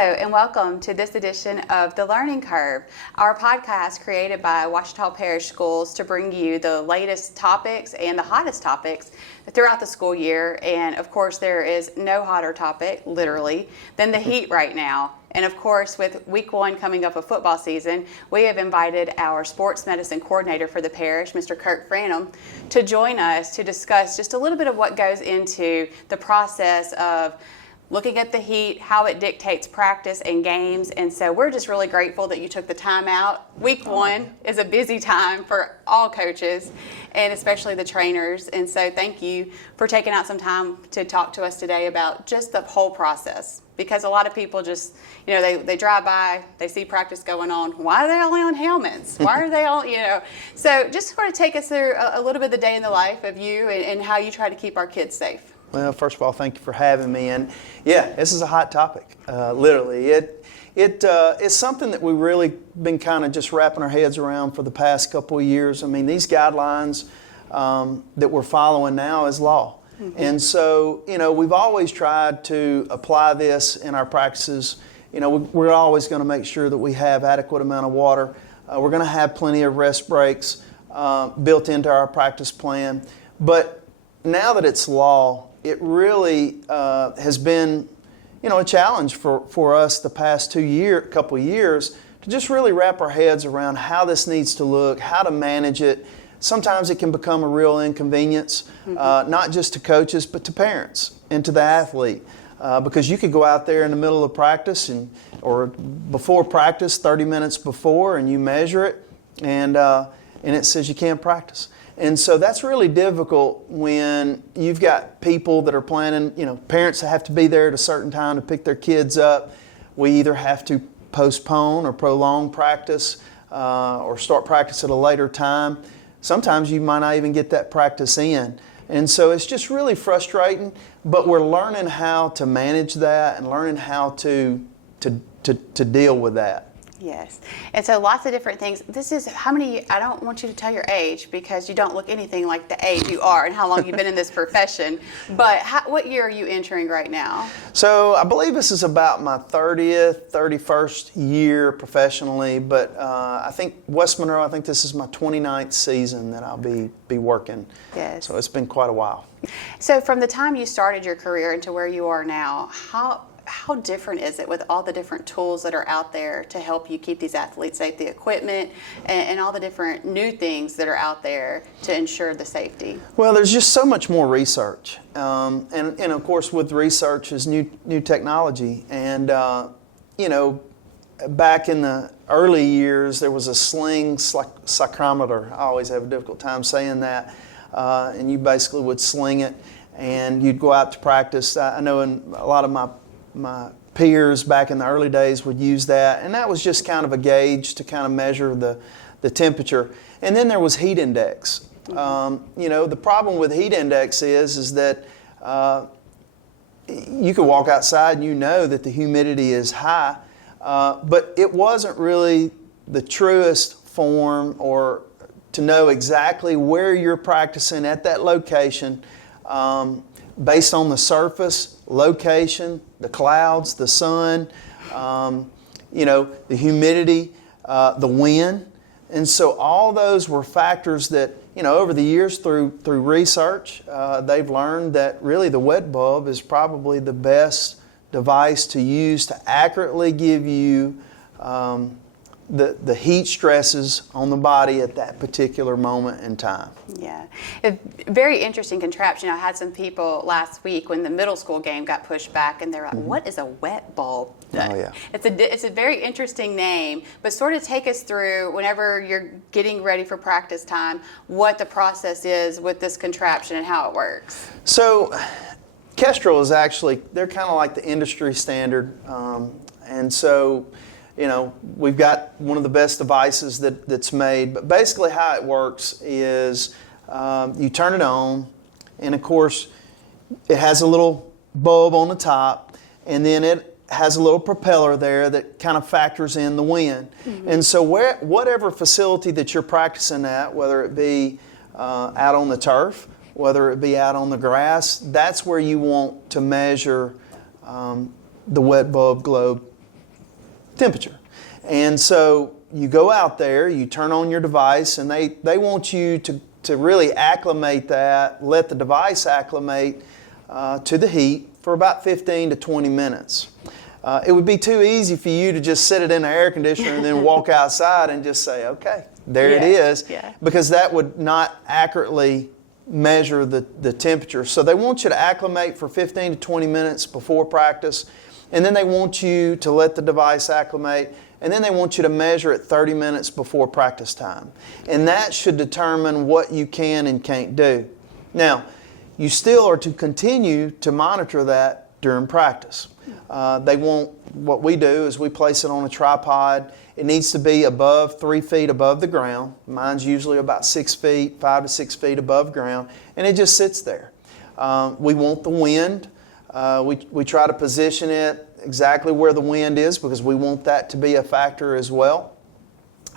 and welcome to this edition of The Learning Curve, our podcast created by Ouachita Parish Schools to bring you the latest topics and the hottest topics throughout the school year. And of course, there is no hotter topic, literally, than the heat right now. And of course, with week one coming up of football season, we have invited our sports medicine coordinator for the parish, Mr. Kirk Frantom, to join us to discuss just a little bit of what goes into the process of looking at the heat, how it dictates practice and games. And so we're just really grateful that you took the time out. Week one is a busy time for all coaches and especially the trainers. And so thank you for taking out some time to talk to us today about just the whole process. Because a lot of people just, they drive by, they see practice going on. Why are they only on helmets? Why are they all, So just sort of take us through a little bit of the day in the life of you and how you try to keep our kids safe. Well, first of all, thank you for having me. And yeah, this is a hot topic, literally. It's something that we've really been kind of just wrapping our heads around for the past couple of years. I mean, these guidelines that we're following now is law. Mm-hmm. And so, we've always tried to apply this in our practices. We're always going to make sure that we have adequate amount of water. We're going to have plenty of rest breaks built into our practice plan. But now that it's law, it really has been, a challenge for us the past couple of years to just really wrap our heads around how this needs to look, how to manage it. Sometimes it can become a real inconvenience, not just to coaches, but to parents and to the athlete. Because you could go out there in the middle of practice or before practice, 30 minutes before, and you measure it, and it says you can't practice. And so that's really difficult when you've got people that are planning, parents that have to be there at a certain time to pick their kids up. We either have to postpone or prolong practice or start practice at a later time. Sometimes you might not even get that practice in. And so it's just really frustrating, but we're learning how to manage that and learning how to deal with that. Yes. And so lots of different things. This is I don't want you to tell your age because you don't look anything like the age you are and how long you've been in this profession. But what year are you entering right now? So I believe this is about my 31st year professionally. But I think West Monroe, I think this is my 29th season that I'll be working. Yes. So it's been quite a while. So from the time you started your career into where you are now, how different is it with all the different tools that are out there to help you keep these athletes safe, the equipment and all the different new things that are out there to ensure the safety? Well, there's just so much more research. And of course, with research is new technology. And, back in the early years, there was a sling psychrometer. I always have a difficult time saying that. And you basically would sling it and you'd go out to practice. I know in a lot of my peers back in the early days would use that, and that was just kind of a gauge to kind of measure the temperature. And then there was heat index. The problem with heat index is that you could walk outside and you know that the humidity is high, but it wasn't really the truest form or to know exactly where you're practicing at that location based on the surface, location, the clouds, the sun, the humidity, the wind. And so all those were factors that, over the years through research, they've learned that really the wet bulb is probably the best device to use to accurately give you the heat stresses on the body at that particular moment in time. Yeah. A very interesting contraption. I had some people last week when the middle school game got pushed back and they're like, what is a wet bulb? Oh, yeah. It's a very interesting name, but sort of take us through whenever you're getting ready for practice time, what the process is with this contraption and how it works. So Kestrel is actually, they're kind of like the industry standard. And so we've got one of the best devices that's made. But basically how it works is you turn it on, and of course it has a little bulb on the top, and then it has a little propeller there that kind of factors in the wind. Mm-hmm. And so whatever facility that you're practicing at, whether it be out on the turf, whether it be out on the grass, that's where you want to measure the wet bulb globe temperature. And so you go out there, you turn on your device, and they want you to really acclimate that, let the device acclimate to the heat for about 15 to 20 minutes. It would be too easy for you to just sit it in the air conditioner and then walk outside and just say, okay, there it is, because that would not accurately measure the temperature. So they want you to acclimate for 15 to 20 minutes before practice, and then they want you to let the device acclimate, and then they want you to measure it 30 minutes before practice time. And that should determine what you can and can't do. Now, you still are to continue to monitor that during practice. What we do is we place it on a tripod. It needs to be above 3 feet above the ground. Mine's usually about 6 feet, 5 to 6 feet above ground, and it just sits there. We want the wind. We try to position it exactly where the wind is because we want that to be a factor as well.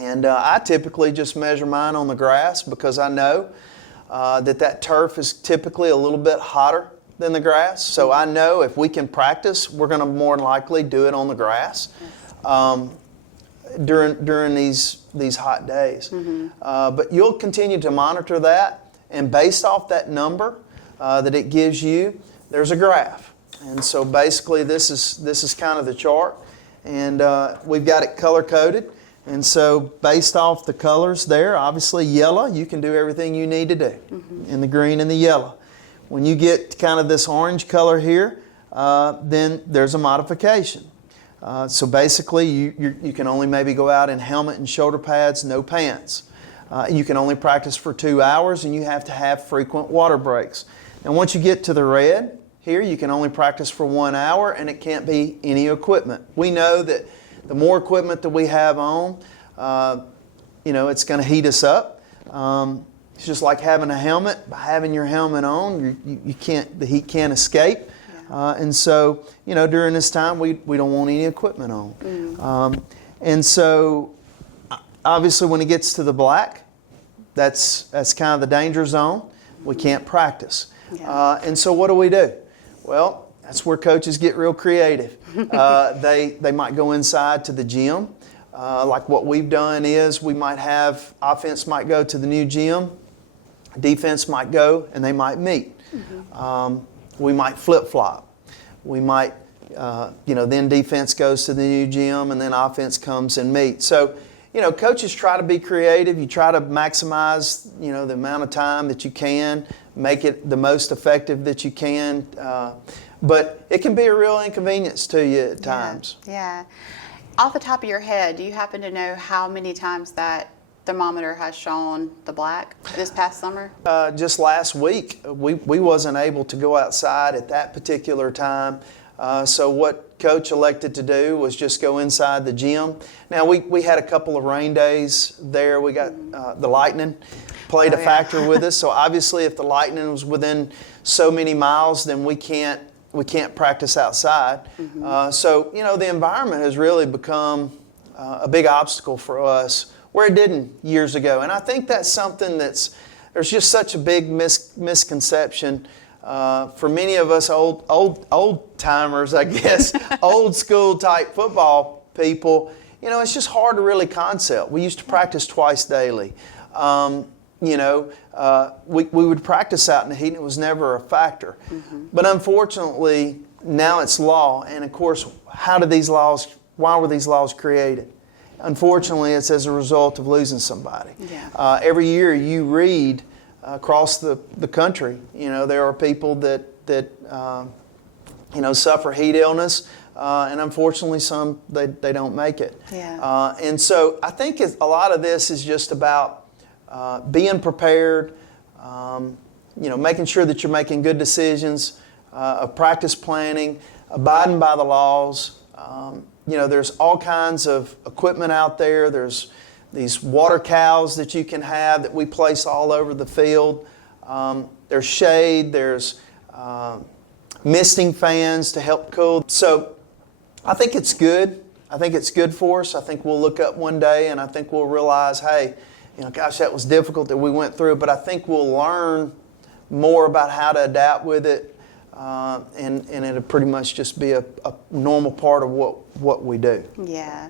And I typically just measure mine on the grass because I know that turf is typically a little bit hotter than the grass. So I know if we can practice, we're going to more than likely do it on the grass during these hot days. But you'll continue to monitor that, and based off that number that it gives you, there's a graph. And so basically this is kind of the chart, and we've got it color coded. And so based off the colors there, obviously yellow, you can do everything you need to do in the green and the yellow. When you get kind of this orange color here, then there's a modification. So basically you can only maybe go out in helmet and shoulder pads, no pants. You can only practice for 2 hours, and you have to have frequent water breaks. And once you get to the red, here you can only practice for 1 hour, and it can't be any equipment. We know that the more equipment that we have on, it's going to heat us up. It's just like having a helmet. By having your helmet on, the heat can't escape. And so, during this time, we don't want any equipment on. And so, obviously, when it gets to the black, that's kind of the danger zone. We can't practice. And so, what do? Well, that's where coaches get real creative. They might go inside to the gym. Like what we've done is we might have offense might go to the new gym. Defense might go and they might meet. We might flip-flop. We might, then defense goes to the new gym and then offense comes and meets. So, coaches try to be creative. You try to maximize, the amount of time that you can, make it the most effective that you can. But it can be a real inconvenience to you at times. Yeah. Off the top of your head, do you happen to know how many times that thermometer has shown the black this past summer? Just last week, we wasn't able to go outside at that particular time. So what Coach elected to do was just go inside the gym. Now, we had a couple of rain days there. We got the lightning played a factor with us. So obviously, if the lightning was within so many miles, then we can't practice outside. So, the environment has really become a big obstacle for us where it didn't years ago. And I think that's something there's just such a big misconception for many of us old timers, I guess, old school type football people. It's just hard to really concept. We used to practice twice daily. We would practice out in the heat, and it was never a factor. But unfortunately, now it's law. And of course, why were these laws created? Unfortunately, it's as a result of losing somebody. Every year you read across the country, there are people that suffer heat illness, and unfortunately some they don't make it. And so I think a lot of this is just about being prepared, making sure that you're making good decisions, practice planning, abiding by the laws. There's all kinds of equipment out there. There's these water cows that you can have that we place all over the field. There's shade. There's misting fans to help cool. So I think it's good. I think it's good for us. I think we'll look up one day and I think we'll realize, hey, gosh, that was difficult that we went through, but I think we'll learn more about how to adapt with it. and it'll pretty much just be a normal part of what we do. Yeah.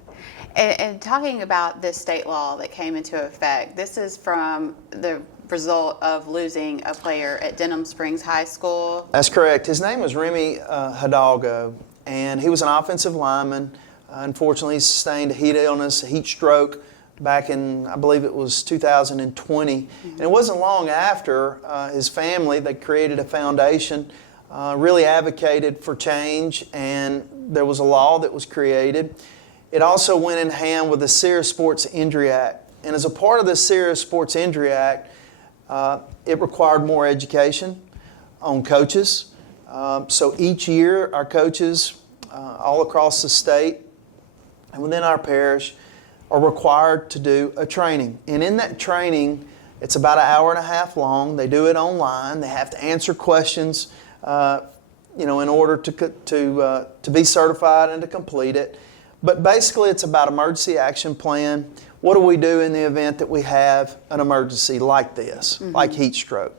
And talking about this state law that came into effect, this is from the result of losing a player at Denham Springs High School. That's correct. His name was Remy Hidalgo, and he was an offensive lineman. Unfortunately, he sustained a heat illness, a heat stroke, back in, I believe it was 2020. Mm-hmm. And it wasn't long after his family, they created a foundation, really advocated for change, and there was a law that was created. It also went in hand with the Serious Sports Injury Act. And as a part of the Serious Sports Injury Act, it required more education on coaches. So each year, our coaches all across the state and within our parish are required to do a training. And in that training, it's about an hour and a half long. They do it online. They have to answer questions, in order to be certified and to complete it. But basically, it's about emergency action plan. What do we do in the event that we have an emergency like this, mm-hmm. like heat stroke?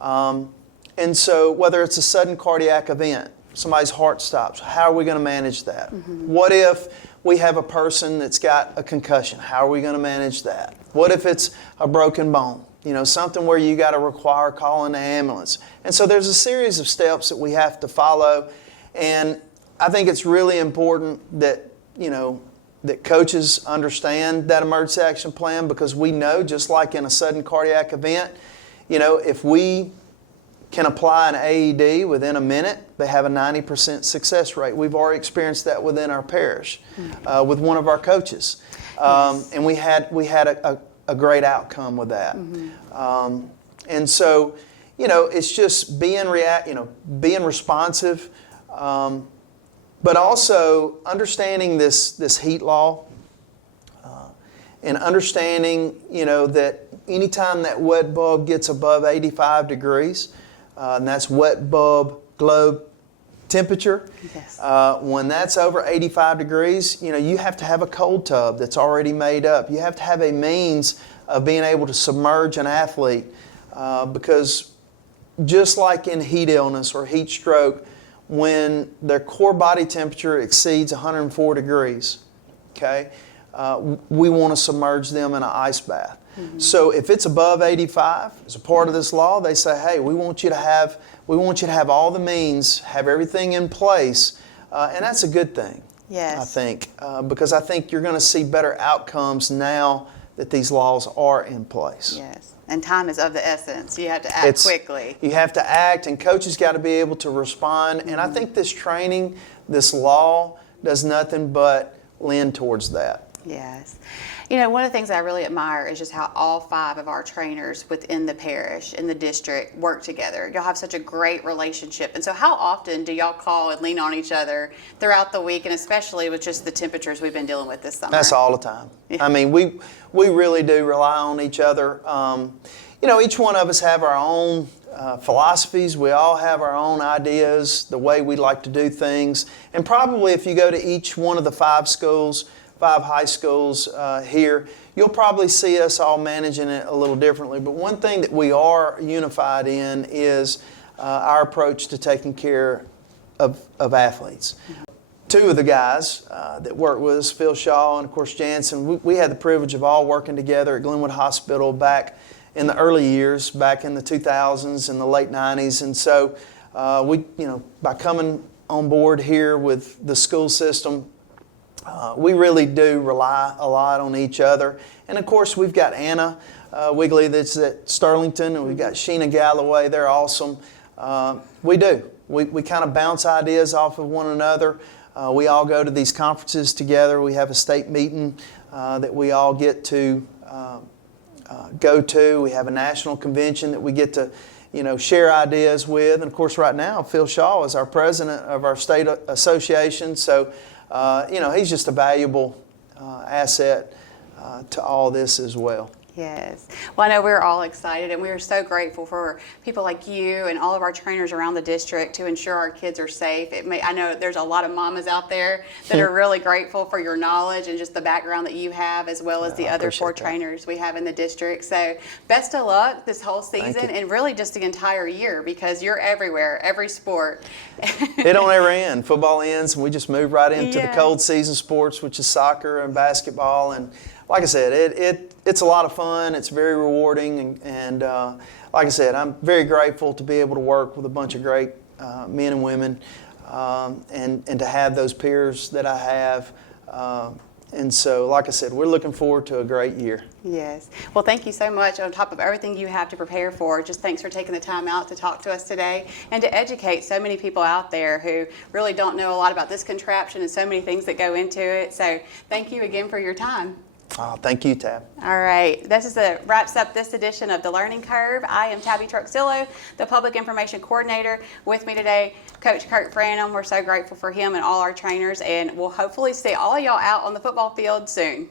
And so whether it's a sudden cardiac event, somebody's heart stops, how are we going to manage that? Mm-hmm. What if we have a person that's got a concussion? How are we going to manage that? What if it's a broken bone? Something where you got to require calling an ambulance. And so there's a series of steps that we have to follow. And I think it's really important that that coaches understand that emergency action plan, because we know, just like in a sudden cardiac event, if we can apply an AED within a minute, they have a 90% success rate. We've already experienced that within our parish with one of our coaches. Yes. And we had a great outcome with that. Mm-hmm. And so, it's just being responsive, but also understanding this heat law, and understanding, that anytime that wet bulb gets above 85 degrees, and that's wet bulb globe temperature. Yes. When that's over 85 degrees, you have to have a cold tub that's already made up. You have to have a means of being able to submerge an athlete, because just like in heat illness or heat stroke, when their core body temperature exceeds 104 degrees, okay, we want to submerge them in an ice bath. Mm-hmm. So if it's above 85, as a part of this law, they say, hey, we want you to have all the means, have everything in place, and that's a good thing. Yes. I think, because I think you're going to see better outcomes now that these laws are in place. Yes. And time is of the essence. You have to act quickly. You have to act, and coaches got to be able to respond. Mm-hmm. And I think this training, this law, does nothing but lend towards that. Yes. One of the things I really admire is just how all 5 of our trainers within the parish, in the district, work together. Y'all have such a great relationship. And so how often do y'all call and lean on each other throughout the week, and especially with just the temperatures we've been dealing with this summer? That's all the time. Yeah. I mean, we really do rely on each other. Each one of us have our own philosophies. We all have our own ideas, the way we like to do things. And probably if you go to each one of the 5 high schools here, you'll probably see us all managing it a little differently. But one thing that we are unified in is our approach to taking care of athletes. Mm-hmm. 2 of the guys that work with us, Phil Shaw and of course Jansen, we had the privilege of all working together at Glenwood Hospital back in the early years, back in the 2000s and the late 90s. And so by coming on board here with the school system, we really do rely a lot on each other. And of course, we've got Anna Wigley that's at Sterlington, and we've got Sheena Galloway. They're awesome. We do. We kind of bounce ideas off of one another. We all go to these conferences together. We have a state meeting that we all get to go to. We have a national convention that we get to share ideas with. And of course, right now, Phil Shaw is our president of our state association. So he's just a valuable asset to all this as well. Yes. Well, I know we're all excited, and we are so grateful for people like you and all of our trainers around the district to ensure our kids are safe. I know there's a lot of mamas out there that are really grateful for your knowledge and just the background that you have, as well as the other 4 trainers we have in the district. So best of luck this whole season and really just the entire year, because you're everywhere, every sport. It don't ever end. Football ends, and we just move right into the cold season sports, which is soccer and basketball. And like I said, it's a lot of fun. It's very rewarding, and like I said, I'm very grateful to be able to work with a bunch of great men and women, and to have those peers that I have. And so, like I said, we're looking forward to a great year. Yes. Well, thank you so much. On top of everything you have to prepare for, just thanks for taking the time out to talk to us today and to educate so many people out there who really don't know a lot about this contraption and so many things that go into it. So thank you again for your time. Thank you, Tab. All right. This wraps up this edition of The Learning Curve. I am Tabby Truxillo, the Public Information Coordinator. With me today, Coach Kirk Frantom. We're so grateful for him and all our trainers, and we'll hopefully see all of y'all out on the football field soon.